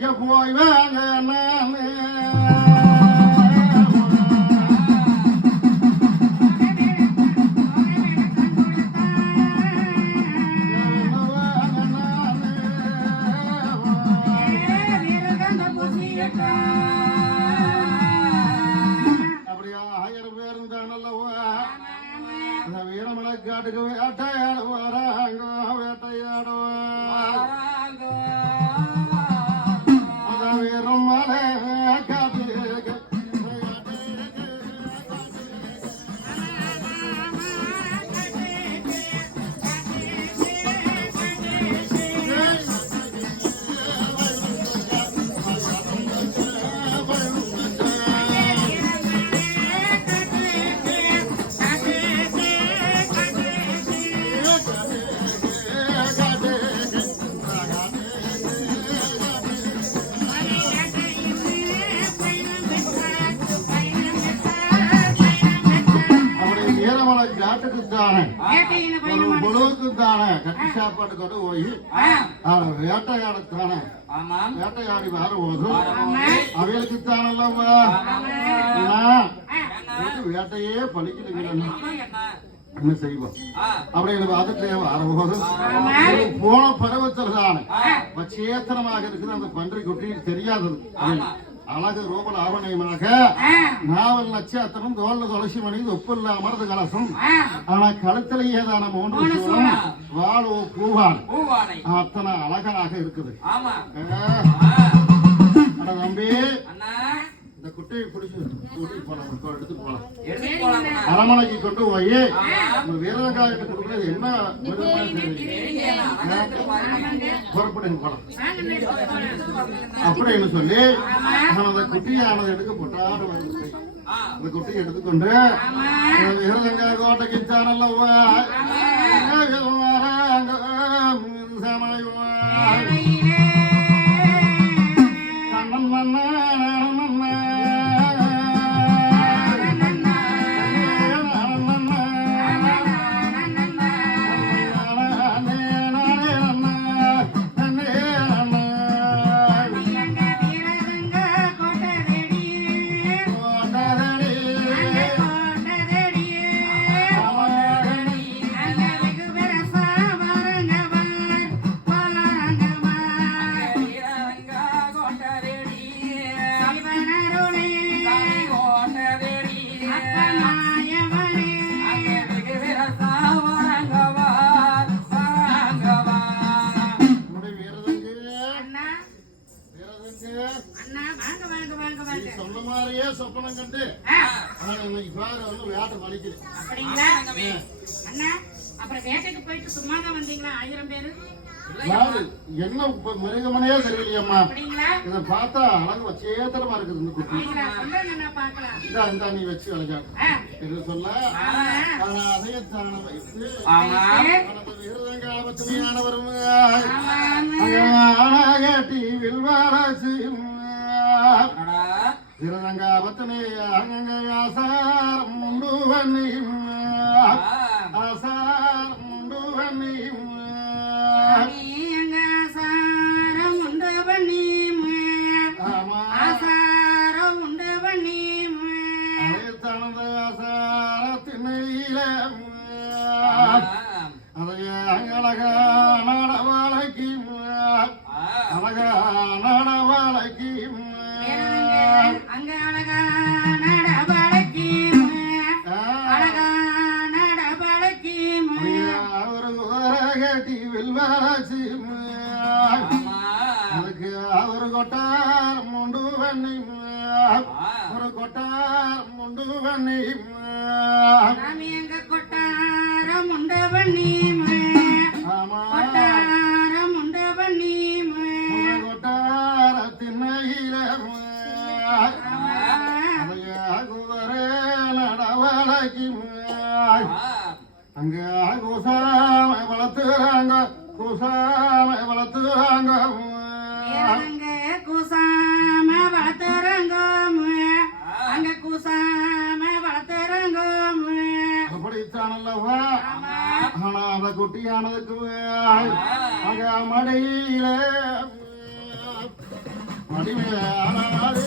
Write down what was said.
இங்க போய் வாங்க. அப்படியா? ஆயிரம் பேர் இருந்தானல்லவா அந்த வீரமலை காட்டுக்கு வேட்டையாடுவார் வீரமலை காட்டுக்கு தானே ஒரு பொழுவுக்கு தானே கட்டி சாப்பாடு கொண்டு போய் அவன் வேட்டையாடத்தானே? வேட்டையாடி வரும்போது அவைகளுக்கு தானல்லவா வேட்டையே பழிக்கணுங்கிறேன் என்ன? செய்வோம்? அப்படின்னு பார்த்துட்டு வரும்போது போன பருவத்தில் தானே பச்சேத்தனமாக இருக்குது அந்த பன்றி குட்டி தெரியாதது. அழகு ரூப லாவணியமாக நாவல் நட்சத்திரம் தோல்ல துளசி மணி ஒப்பு அமர்ந்து கலசம். ஆனா கழுத்திலேயே தான மூன்று சூழம் வாழோ பூவான் அத்தனை அழகாக இருக்குது. ஆமா. ஆ, அட தம்பி. அண்ணா. இந்த குட்டையை பிடிச்சு கூட்டிட்டு போலாம். எடுத்து போலாம். அரமனைக்கு கொண்டு போய் வீரகாயிட்டு கொடுக்குறது என்ன புறப்படுங்க போலாம் அப்படின்னு சொல்லி அந்த குட்டியானதை எடுக்க பொட்டாடு வருது அந்த குட்டியை எடுத்துக்கொண்டு கோட்டைக்கு தானல்லவா சொப்பனம் கண்டு. பாரு வந்து வேட்டை வலிக்குது ஆமாங்கவே. அப்புறம் வேட்டைக்கு போயிட்டு சும்மா தான் வந்தீங்களா? ஆயிரம் பேரு? யாரு? என்ன மிருகமனையே அப்படிங்களா? இதை பார்த்தா அழகு வச்சேத்தனமா இருக்குது இந்த குட்டி. நீ வச்சு ஆ, என்று சொல்ல? அதையத்தான விருதங்காபத்தினியானவரும். ஆமா. ஆனாகட்டி வில்வாராசியும் அங்கங்க ஆசாரம் உண்டு அவர் கொட்டாரம் உண்டு பண்ணி ஒரு கொட்டாரம் உண்டு பண்ணி சாமி எங்க கொட்டாரம் உண்டு பண்ணி ஆமா. கொட்டாரம் உண்டு பண்ணி கொட்டார திண்ணையில. குதிரை நடவலைக்கு ஆ, அங்க குசாம வளர்த்துறாங்க குசாம வளர்த்துறாங்க. கூசாம வளர்த்துறங்க அங்க கூசாம வளர்த்துறங்க அப்படித்தானல்லவா ஆனா அந்த குட்டியானதுக்கு அங்க மடியில. வடிவேலானாலே